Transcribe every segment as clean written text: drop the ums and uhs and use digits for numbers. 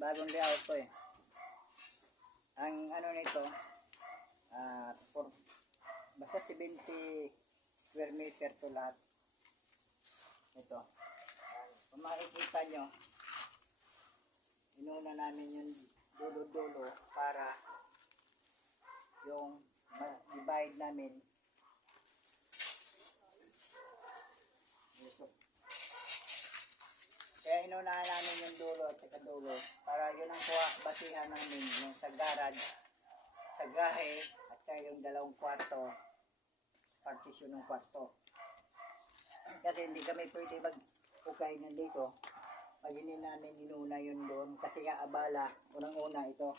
bagong layout ko eh. Ang ano nito, basta 70 square meter to lahat. Ito. Kung makikita nyo, inuna namin yung dulo-dulo para yung divide namin dito. Kaya inunahan namin yung dulo at saka dulo para yun ang basihan namin yung sa garage, sa gahe at saka yung dalawang kwarto, partition ng kwarto. Kasi hindi kami pwede mag-ukay nandito pag hindi namin inuna yun doon kasi nga abala, unang-una ito.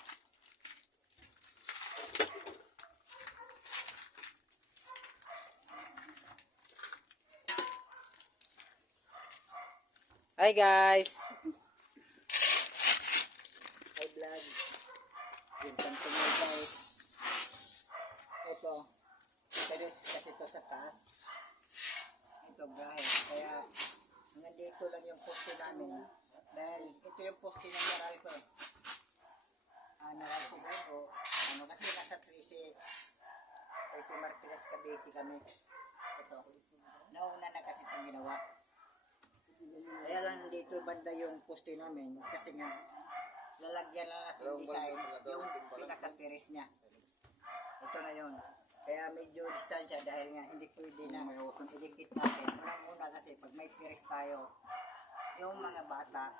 Hi guys! Hi vlog! Yung kanto mo guys. Ito. Kasi ito sa taas. Ito gahe. Kaya hanggang dito lang yung poste namin. Dahil ito yung poste ng naral ko. Naral ko ko. Kasi nasa 13 Martires Cavite kami. Ito. Nauna na kasi itong ginawa. Kaya lang dito banda yung poste namin kasi nga lalagyan lang natin design yung pinaka-terrace niya. Ito na yun. Kaya medyo distansya dahil nga hindi pwede na idikit natin. Unang-una kasi pag may terrace tayo, yung mga bata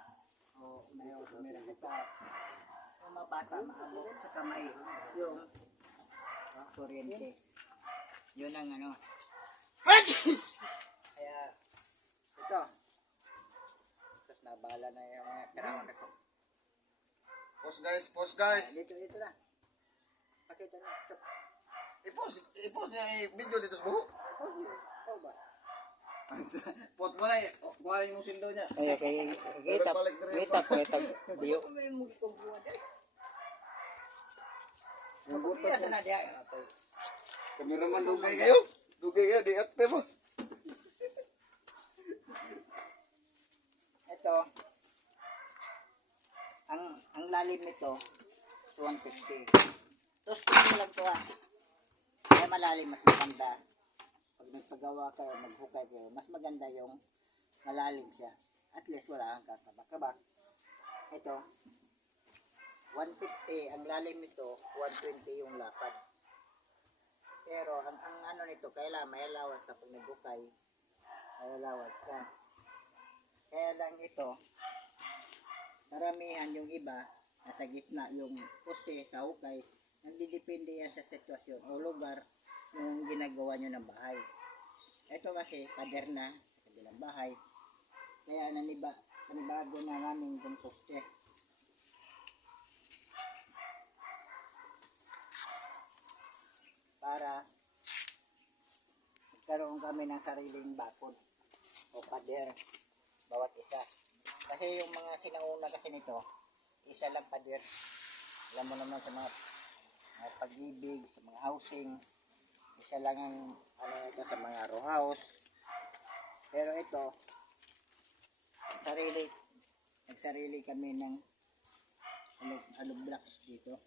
o meron kita yung mga bata maabot sa kamay yung kuryente. Yun ang ano. Kaya ito. Nabala na yung mga karawan ko. Pause guys. Dito na. Pakita na. I-pause niya video dito sa buho. Oh ba? Pot mo na eh. Kuha yung sindo niya. Ay, kita po itag biyo. Yung butas na diya. Kameraman dugay kayo. Di akte mo. Ito, ang lalim nito, 150. Tapos kung lang ito kaya malalim, mas maganda. Pag nagpagawa kayo, maghukay kayo, mas maganda yung malalim siya. At least wala kang kakabak-kabak. Ito, 150, ang lalim nito, 120 yung lapad. Pero ang ano nito, kailangan may allowance na pag naghukay, may allowance ka. Kaya lang ito, karamihan yung iba, nasa gitna yung poste sa hukay, nagdidepende yan sa sitwasyon o lugar yung ginagawa nyo ng bahay. Ito kasi, pader na sa kabilang bahay, kaya panibago na namin yung poste. Para magkaroon kami ng sariling bakod o pader. Bawat isa. Kasi yung mga sinauna kasi nito, isa lang pader. Alam mo naman sa mga pag-ibig, sa mga housing, isa lang ang ito sa mga row house. Pero ito, nagsarili kami ng hollow blocks dito.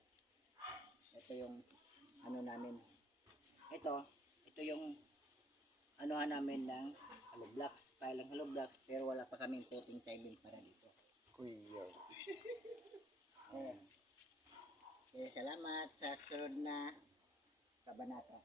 Ito yung namin. Ito yung namin ng hollow blocks, palang hollow blocks, pero wala pa kaming puting tile para dito. Kuya. Kaya salamat sa sunod na kabanata.